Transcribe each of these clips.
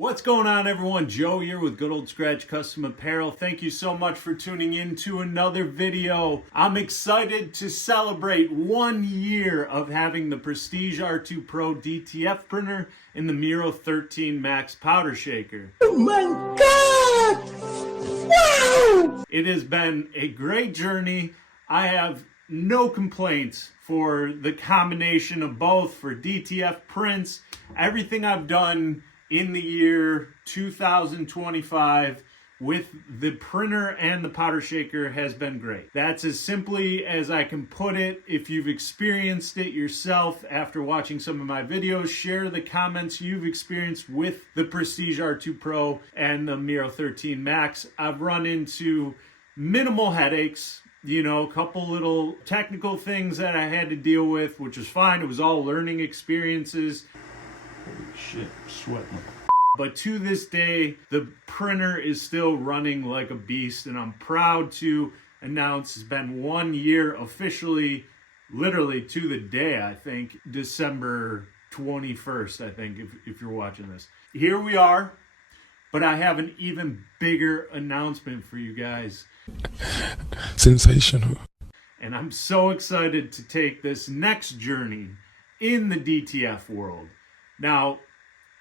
What's going on, everyone? Joe here with Good Old Scratch Custom Apparel. Thank you so much for tuning in to another video. I'm excited to celebrate 1 year of having the Prestige R2 Pro DTF printer in the Miro 13 Max powder shaker. Oh my God! Wow! It has been a great journey. I have no complaints for the combination of both, for DTF prints, everything I've done in the year 2025 with the printer and the powder shaker has been great. That's as simply as I can put it. If you've experienced it yourself after watching some of my videos, share the comments you've experienced with the Prestige R2 Pro and the Miro 13 Max. I've run into minimal headaches, you know, a couple little technical things that I had to deal with, which was fine. It was all learning experiences. Holy shit, I'm sweating. But to this day, the printer is still running like a beast, and I'm proud to announce it's been 1 year officially, literally to the day, I think, December 21st, I think, if you're watching this. Here we are, but I have an even bigger announcement for you guys. Sensational. And I'm so excited to take this next journey in the DTF world. Now,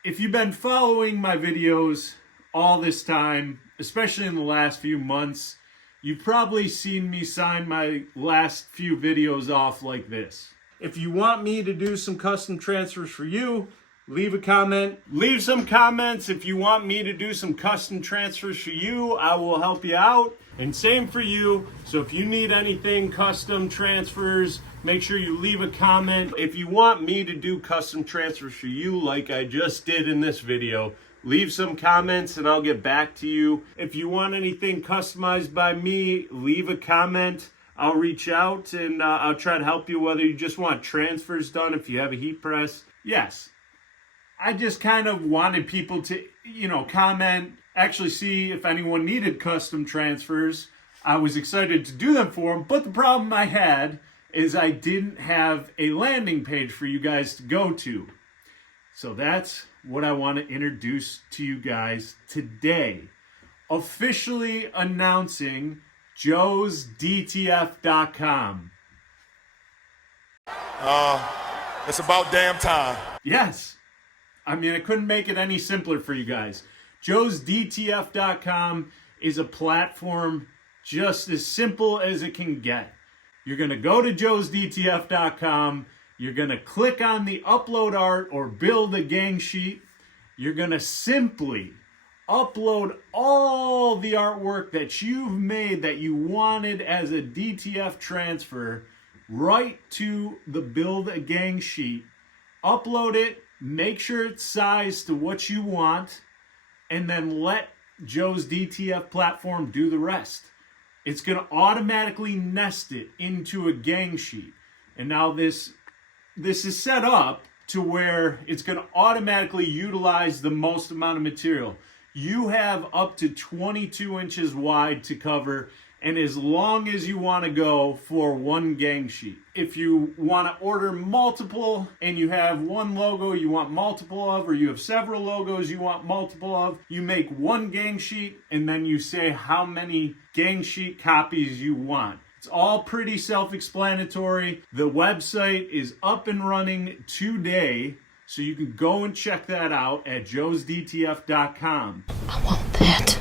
if you've been following my videos all this time, especially in the last few months, you've probably seen me sign my last few videos off like this. If you want me to do some custom transfers for you, leave a comment. Leave some comments. If you want me to do some custom transfers for you, I will help you out. And same for you. So if you need anything custom transfers, make sure you leave a comment. If you want me to do custom transfers for you like I just did in this video, leave some comments and I'll get back to you. If you want anything customized by me, leave a comment. I'll reach out and I'll try to help you, whether you just want transfers done, if you have a heat press. Yes, I just kind of wanted people to, comment, actually see if anyone needed custom transfers. I was excited to do them for them, but the problem I had is I didn't have a landing page for you guys to go to. So that's what I want to introduce to you guys today. Officially announcing joesdtf.com. It's about damn time. Yes. I mean, I couldn't make it any simpler for you guys. joesdtf.com is a platform just as simple as it can get. You're going to go to joesdtf.com. You're going to click on the upload art or build a gang sheet. You're going to simply upload all the artwork that you've made that you wanted as a DTF transfer right to the build a gang sheet. Upload it, make sure it's sized to what you want, and then let Joe's DTF platform do the rest. It's going to automatically nest it into a gang sheet. And now this is set up to where it's going to automatically utilize the most amount of material. You have up to 22 inches wide to cover, and as long as you want to go for one gang sheet. If you want to order multiple and you have one logo you want multiple of, or you have several logos you want multiple of, you make one gang sheet and then you say how many gang sheet copies you want. It's all pretty self-explanatory. The website is up and running today, so you can go and check that out at joesdtf.com. I want that.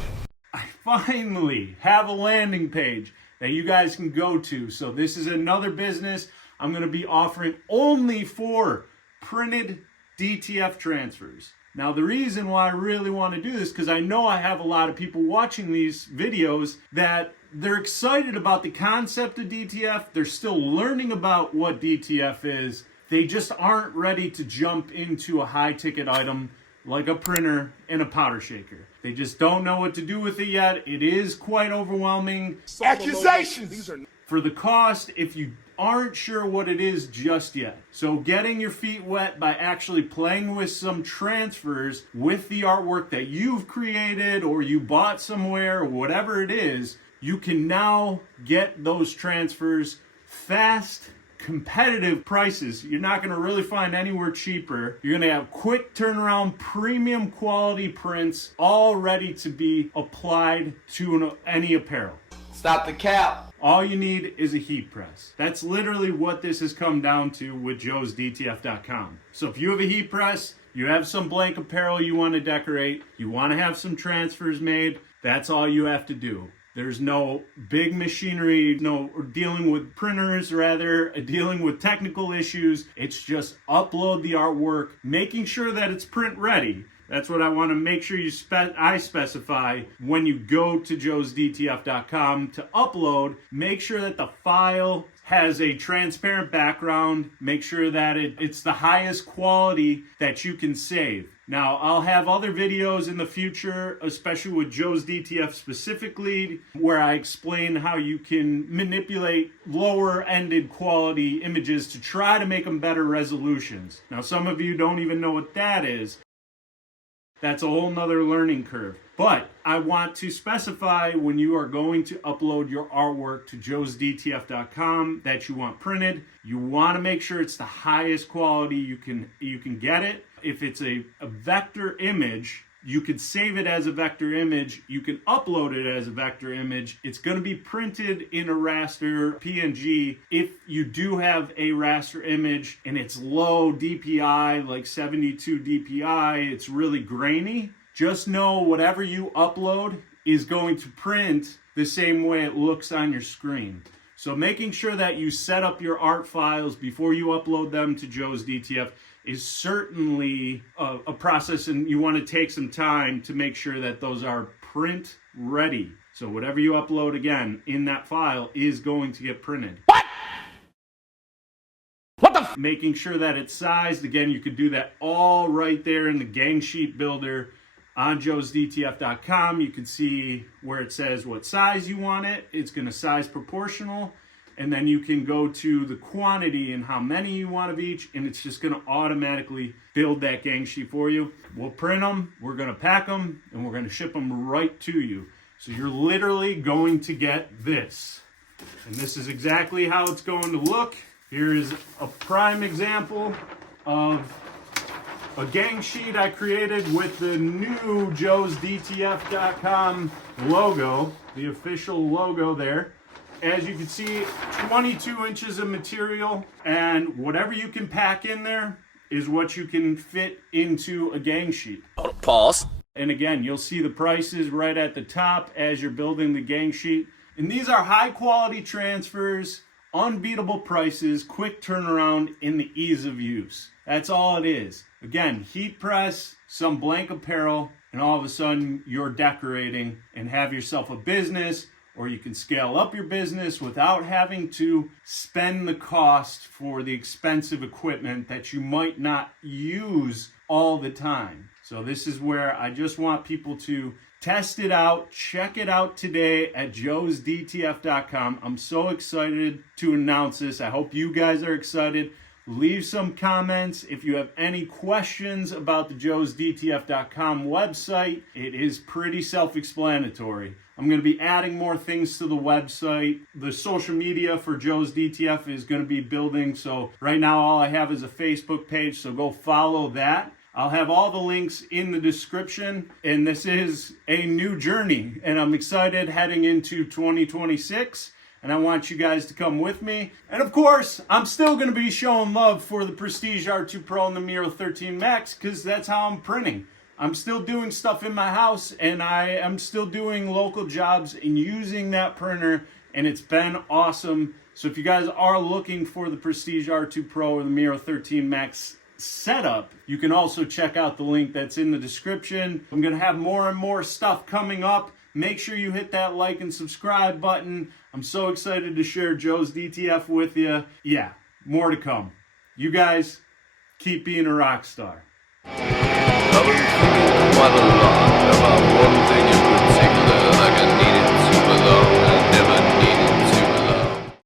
I finally have a landing page that you guys can go to. So this is another business I'm going to be offering only for printed DTF transfers. Now, the reason why I really want to do this, because I know I have a lot of people watching these videos that they're excited about the concept of DTF. They're still learning about what DTF is. They just aren't ready to jump into a high-ticket item like a printer and a powder shaker. They just don't know what to do with it yet. It is quite overwhelming. Accusations! For the cost, if you aren't sure what it is just yet. So getting your feet wet by actually playing with some transfers with the artwork that you've created or you bought somewhere, or whatever it is, you can now get those transfers fast competitive prices. You're not going to really find anywhere cheaper. You're going to have quick turnaround, premium quality prints, all ready to be applied to any apparel. Stop the cap. All you need is a heat press. That's literally what this has come down to with joesdtf.com. So if you have a heat press, you have some blank apparel you want to decorate, you want to have some transfers made, that's all you have to do. There's no big machinery, no dealing with printers, rather dealing with technical issues. It's just upload the artwork, making sure that it's print ready. That's what I want to make sure I specify when you go to joesdtf.com to upload. Make sure that the file has a transparent background. Make sure that it's the highest quality that you can save. Now, I'll have other videos in the future, especially with Joe's DTF specifically, where I explain how you can manipulate lower-ended quality images to try to make them better resolutions. Now, some of you don't even know what that is. That's a whole nother learning curve. But I want to specify when you are going to upload your artwork to joesdtf.com that you want printed. You want to make sure it's the highest quality you can get it. If it's a vector image, you could save it as a vector image. You can upload it as a vector image. It's going to be printed in a raster PNG. If you do have a raster image and it's low DPI, like 72 DPI, it's really grainy, just know whatever you upload is going to print the same way it looks on your screen. So making sure that you set up your art files before you upload them to Joe's DTF is certainly a process, and you want to take some time to make sure that those are print ready. So whatever you upload, again, in that file is going to get printed. What the making sure that it's sized. Again, you could do that all right there in the gang sheet builder on joesdtf.com. You can see where it says what size you want it. It's going to size proportional. And then you can go to the quantity and how many you want of each, and it's just going to automatically build that gang sheet for you. We'll print them, we're going to pack them, and we're going to ship them right to you. So you're literally going to get this. And this is exactly how it's going to look. Here is a prime example of a gang sheet I created with the new joesdtf.com logo, the official logo there. As you can see, 22 inches of material, and whatever you can pack in there is what you can fit into a gang sheet. Pause. And again, you'll see the prices right at the top as you're building the gang sheet. And these are high quality transfers, unbeatable prices, quick turnaround, and the ease of use. That's all it is. Again, heat press, some blank apparel, and all of a sudden you're decorating and have yourself a business. Or you can scale up your business without having to spend the cost for the expensive equipment that you might not use all the time. So this is where I just want people to test it out, check it out today at joesdtf.com. I'm so excited to announce this. I hope you guys are excited. Leave some comments if you have any questions about the joesdtf.com website. It is pretty self-explanatory. I'm going to be adding more things to the website. The social media for Joe's DTF is going to be building. So right now all I have is a Facebook page, so go follow that. I'll have all the links in the description, and this is a new journey, and I'm excited heading into 2026. And I want you guys to come with me. And of course, I'm still going to be showing love for the Prestige R2 Pro and the Miro 13 Max, because that's how I'm printing. I'm still doing stuff in my house, and I am still doing local jobs and using that printer, and it's been awesome. So if you guys are looking for the Prestige R2 Pro or the Miro 13 Max setup, you can also check out the link that's in the description. I'm going to have more and more stuff coming up. Make sure you hit that like and subscribe button. I'm so excited to share Joe's DTF with you. Yeah, more to come. You guys, keep being a rock star. I was thinking quite a lot about one thing in particular, like I needed to belong.